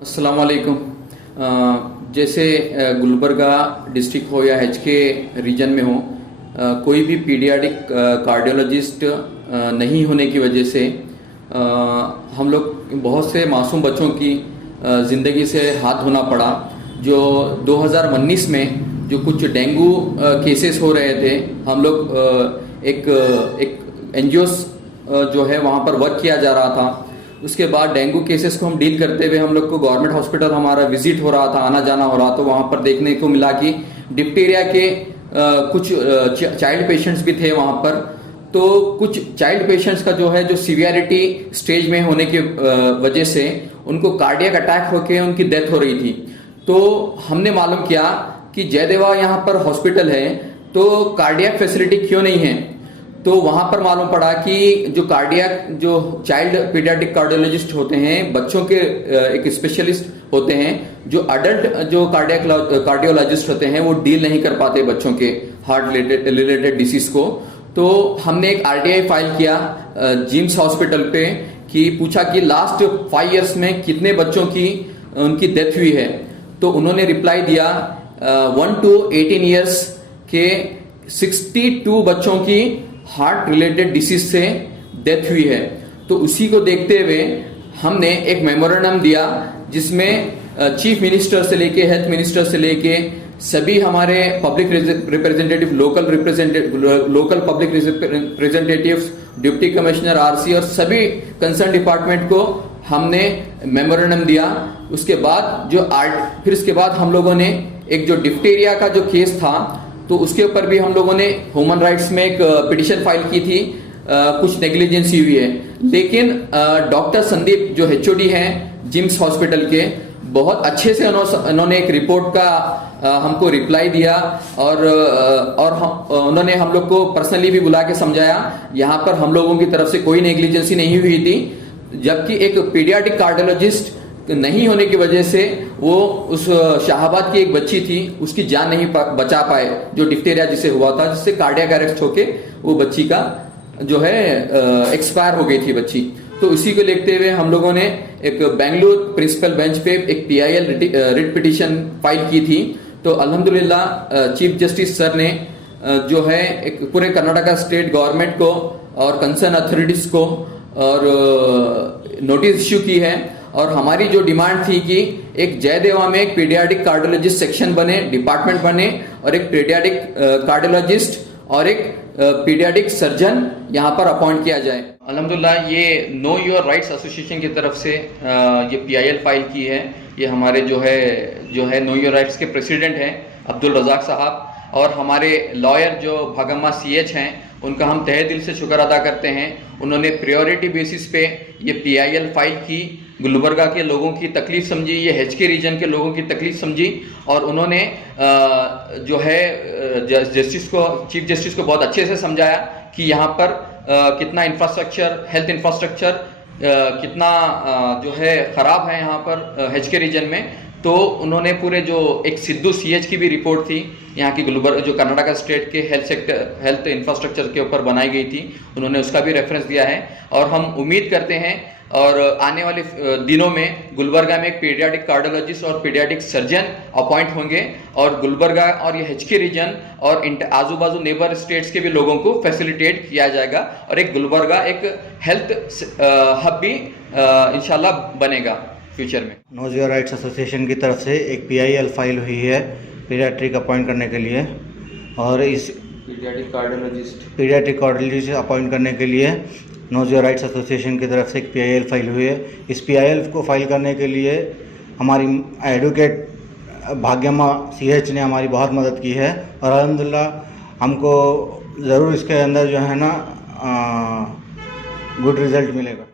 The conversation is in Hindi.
अस्सलाम वालेकुम। जैसे गुलबर्गा डिस्ट्रिक्ट हो या एचके रीजन में हो, कोई भी पीडियाट्रिक कार्डियोलॉजिस्ट नहीं होने की वजह से हम लोग बहुत से मासूम बच्चों की ज़िंदगी से हाथ धोना पड़ा। जो 2019 में जो कुछ डेंगू केसेस हो रहे थे, हम लोग एक एनजीओस जो है वहाँ पर वर्क किया जा रहा था। उसके बाद डेंगू केसेस को हम डील करते हुए हम लोग को गवर्नमेंट हॉस्पिटल हमारा विजिट हो रहा था, आना जाना हो रहा था। वहाँ पर देखने को मिला कि डिप्टीरिया के कुछ चाइल्ड पेशेंट्स भी थे वहाँ पर। तो कुछ चाइल्ड पेशेंट्स का जो है जो सीवियरिटी स्टेज में होने की वजह से उनको कार्डियक अटैक होके उनकी डेथ हो रही थी। तो हमने मालूम किया कि जयदेवा यहाँ पर हॉस्पिटल है, तो कार्डियक फैसिलिटी क्यों नहीं है। तो वहां पर मालूम पड़ा कि जो कार्डियक जो चाइल्ड पीडियाट्रिक कार्डियोलॉजिस्ट होते हैं, बच्चों के एक स्पेशलिस्ट होते हैं, जो अडल्ट जो कार्डियोलॉजिस्ट होते हैं वो डील नहीं कर पाते बच्चों के हार्ट रिलेटेड डिसीज को। तो हमने एक आरटीआई फाइल किया जिम्स हॉस्पिटल पे कि पूछा कि लास्ट 5 इयर्स में कितने बच्चों की उनकी डेथ हुई है। तो उन्होंने रिप्लाई दिया 1 to 18 ईयर्स के 62 बच्चों की हार्ट रिलेटेड डिसीज से डेथ हुई है। तो उसी को देखते हुए हमने एक मेमोरेंडम दिया जिसमें चीफ मिनिस्टर से लेके हेल्थ मिनिस्टर से लेके सभी हमारे public representative, local public representatives, deputy commissioner RC और सभी कंसर्न डिपार्टमेंट को हमने मेमोरेंडम दिया। उसके बाद फिर इसके बाद हम लोगों ने एक जो डिप्टीरिया का जो केस था तो उसके ऊपर भी हम लोगों ने ह्यूमन राइट्स में एक पिटीशन फाइल की थी। कुछ नेग्लिजेंसी हुई है, लेकिन डॉक्टर संदीप जो एचओडी हैं जिम्स हॉस्पिटल के, बहुत अच्छे से उन्होंने एक रिपोर्ट का हमको रिप्लाई दिया और उन्होंने हम लोग को पर्सनली भी बुला के समझाया यहाँ पर हम लोगों की तरफ से कोई नेग्लिजेंसी नहीं हुई थी। जबकि एक पीडियाट्रिक कार्डियोलॉजिस्ट नहीं होने की वजह से वो उस शाहबाद की एक बच्ची थी, उसकी जान नहीं बचा पाए, जो डिप्थीरिया जिसे हुआ था, जिससे कार्डियक अरेस्ट होके वो बच्ची का जो है एक्सपायर हो गई थी बच्ची। तो इसी को देखते हुए हम लोगों ने एक बेंगलुरु प्रिंसिपल बेंच पे एक पीआईएल रिट पिटीशन फाइल की थी। तो अल्हम्दुलिल्लाह चीफ जस्टिस सर ने जो है एक पूरे कर्नाटका स्टेट गवर्नमेंट को और कंसर्न अथॉरिटीज को और नोटिस इश्यू की है। और हमारी जो डिमांड थी कि एक जयदेवा में एक पीडियाट्रिक कार्डियोलॉजिस्ट सेक्शन बने, डिपार्टमेंट बने, और एक पीडियाट्रिक कार्डियोलॉजिस्ट और एक पीडियाट्रिक सर्जन यहाँ पर अपॉइंट किया जाए। अल्हम्दुलिल्लाह ये नो योर राइट्स एसोसिएशन की तरफ से ये पीआईएल फाइल की है। ये हमारे जो है नो योर राइट्स के प्रेसिडेंट हैं अब्दुल रज़ाक साहब, और हमारे लॉयर जो भागम्मा सीएच हैं उनका हम तहे दिल से शुक्र अदा करते हैं। उन्होंने प्रायोरिटी बेसिस पे ये पीआईएल फाइल की, गुलबर्गा के लोगों की तकलीफ समझी, ये एचके रीजन के लोगों की तकलीफ समझी, और उन्होंने जो है चीफ जस्टिस को बहुत अच्छे से समझाया कि यहाँ पर कितना इंफ्रास्ट्रक्चर, हेल्थ इंफ्रास्ट्रक्चर कितना जो है ख़राब है यहाँ पर एचके रीजन में। तो उन्होंने पूरे जो एक सिद्धू सीएच की भी रिपोर्ट थी यहाँ की गुलबर्गा जो कर्नाटका स्टेट के हेल्थ इंफ्रास्ट्रक्चर के ऊपर बनाई गई थी, उन्होंने उसका भी रेफरेंस दिया है। और हम उम्मीद करते हैं और आने वाले दिनों में गुलबर्गा में एक पीडियाट्रिक कार्डियोलॉजिस्ट और पीडियाट्रिक सर्जन अपॉइंट होंगे, और गुलबर्गा और ये एचके रीजन और आजू बाजू नेबर स्टेट्स के भी लोगों को फैसिलिटेट किया जाएगा, और एक गुलबर्गा एक हेल्थ हब भी इंशाल्लाह बनेगा फ्यूचर में। नो योर राइट्स एसोसिएशन की तरफ से एक पीआईएल फाइल हुई है पीडियाट्रिक अपॉइंट करने के लिए, और इस पीडियाट्रिक कार्डियोलॉजिस्ट अपॉइंट करने के लिए नो योर राइट्स एसोसिएशन की तरफ से एक पीआईएल फाइल हुई है। इस पीआईएल को फाइल करने के लिए हमारी एडवोकेट भाग्यम्मा सीएच ने हमारी बहुत मदद की है, और अल्हम्दुलिल्लाह हमको ज़रूर इसके अंदर जो है ना गुड रिज़ल्ट मिलेगा।